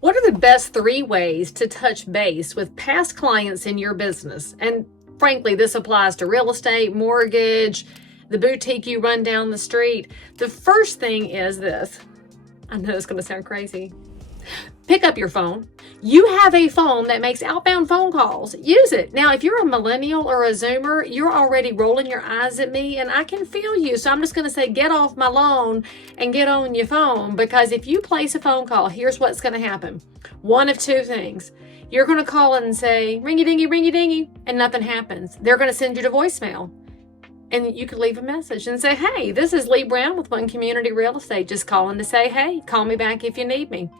What are the best 3 ways to touch base with past clients in your business? And frankly, this applies to real estate, mortgage, the boutique you run down the street. The first thing is this. I know it's going to sound crazy. Pick up your phone. You have a phone that makes outbound phone calls. Use it. Now, if you're a millennial or a Zoomer, you're already rolling your eyes at me and I can feel you. So I'm just going to say, get off my lawn and get on your phone, because if you place a phone call, here's what's going to happen. One of two things. You're going to call and say, ringy dingy, and nothing happens. They're going to send you to voicemail. And you could leave a message and say, hey, this is Leigh Brown with One Community Real Estate. Just calling to say, hey, call me back if you need me.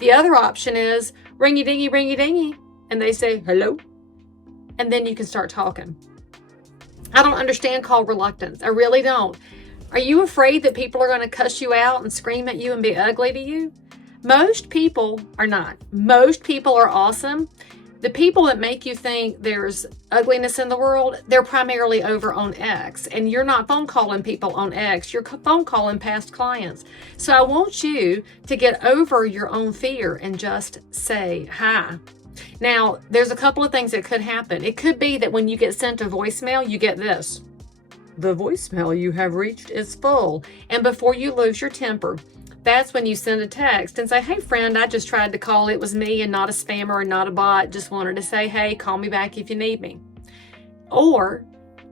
The other option is ringy dingy, and they say, hello. And then you can start talking. I don't understand call reluctance. I really don't. Are you afraid that people are going to cuss you out and scream at you and be ugly to you? Most people are not. Most people are awesome. The people that make you think there's ugliness in the world, they're primarily over on X. And you're not phone calling people on X. You're phone calling past clients. So I want you to get over your own fear and just say hi. Now, there's a couple of things that could happen. It could be that when you get sent a voicemail, you get this. The voicemail you have reached is full. And before you lose your temper, that's when you send a text and say, hey, friend, I just tried to call. It was me and not a spammer and not a bot. Just wanted to say, hey, call me back if you need me. Or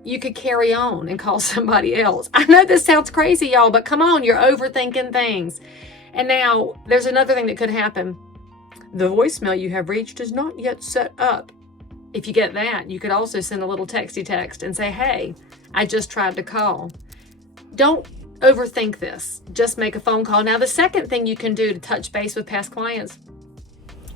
you could carry on and call somebody else. I know this sounds crazy, y'all, but come on, you're overthinking things. And now there's another thing that could happen. The voicemail you have reached is not yet set up. If you get that, you could also send a little texty text and say, hey, I just tried to call. Don't overthink this. Just make a phone call. Now, the second thing you can do to touch base with past clients,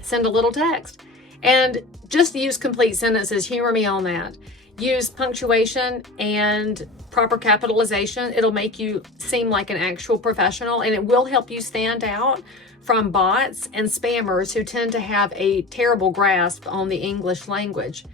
send a little text and just use complete sentences. Humor me on that. Use punctuation and proper capitalization. It'll make you seem like an actual professional, and it will help you stand out from bots and spammers who tend to have a terrible grasp on the English language.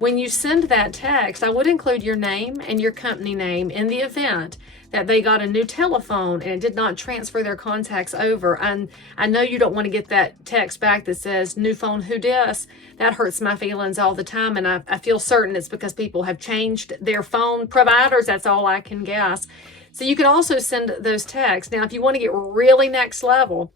When you send that text, I would include your name and your company name in the event that they got a new telephone and it did not transfer their contacts over. And I know you don't want to get that text back that says, new phone, who dis? That hurts my feelings all the time. And I feel certain it's because people have changed their phone providers. That's all I can guess. So you can also send those texts. Now, if you want to get really next level,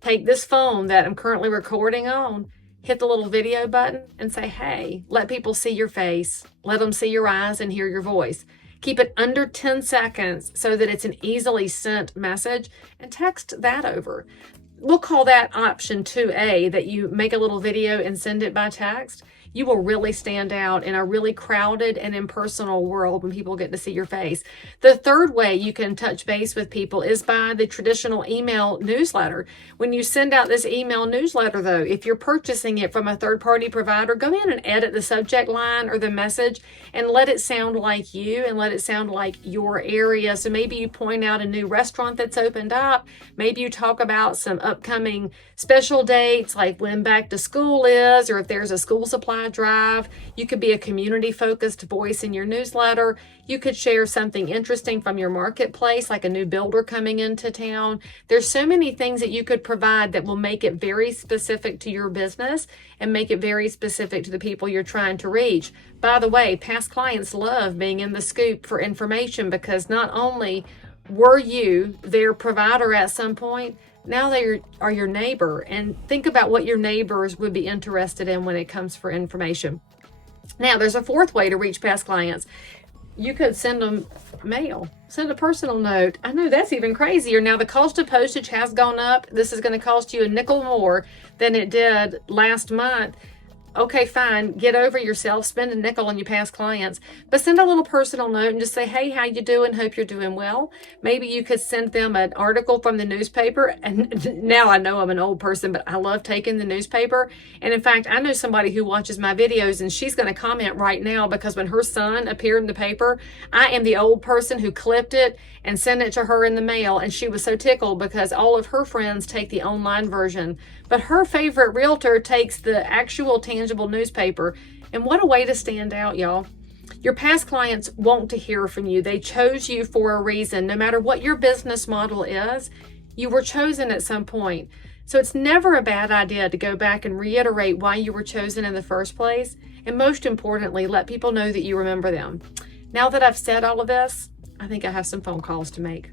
take this phone that I'm currently recording on, hit the little video button and say, hey, let people see your face. Let them see your eyes and hear your voice. Keep it under 10 seconds so that it's an easily sent message, and text that over. We'll call that option 2A, that you make a little video and send it by text. You will really stand out in a really crowded and impersonal world when people get to see your face. The third way you can touch base with people is by the traditional email newsletter. When you send out this email newsletter, though, if you're purchasing it from a third-party provider, go in and edit the subject line or the message and let it sound like you and let it sound like your area. So maybe you point out a new restaurant that's opened up. Maybe you talk about some upcoming special dates, like when back to school is, or if there's a school supply drive. You could be a community-focused voice in your newsletter. You could share something interesting from your marketplace, like a new builder coming into town. There's so many things that you could provide that will make it very specific to your business and make it very specific to the people you're trying to reach. By the way, past clients love being in the scoop for information, because not only were you their provider at some point, now they are your neighbor. And think about what your neighbors would be interested in when it comes for information. Now, there's a fourth way to reach past clients. You could send them mail, send a personal note. I know that's even crazier. Now, the cost of postage has gone up. This is going to cost you a nickel more than it did last month. Okay, fine. Get over yourself. Spend a nickel on your past clients. But send a little personal note and just say, hey, how you doing? Hope you're doing well. Maybe you could send them an article from the newspaper. And now I know I'm an old person, but I love taking the newspaper. And in fact, I know somebody who watches my videos, and she's going to comment right now, because when her son appeared in the paper, I am the old person who clipped it and sent it to her in the mail. And she was so tickled because all of her friends take the online version. But her favorite realtor takes the actual tangible newspaper. And what a way to stand out, y'all. Your past clients want to hear from you. They chose you for a reason. No matter what your business model is, you were chosen at some point. So it's never a bad idea to go back and reiterate why you were chosen in the first place. And most importantly, let people know that you remember them. Now that I've said all of this, I think I have some phone calls to make.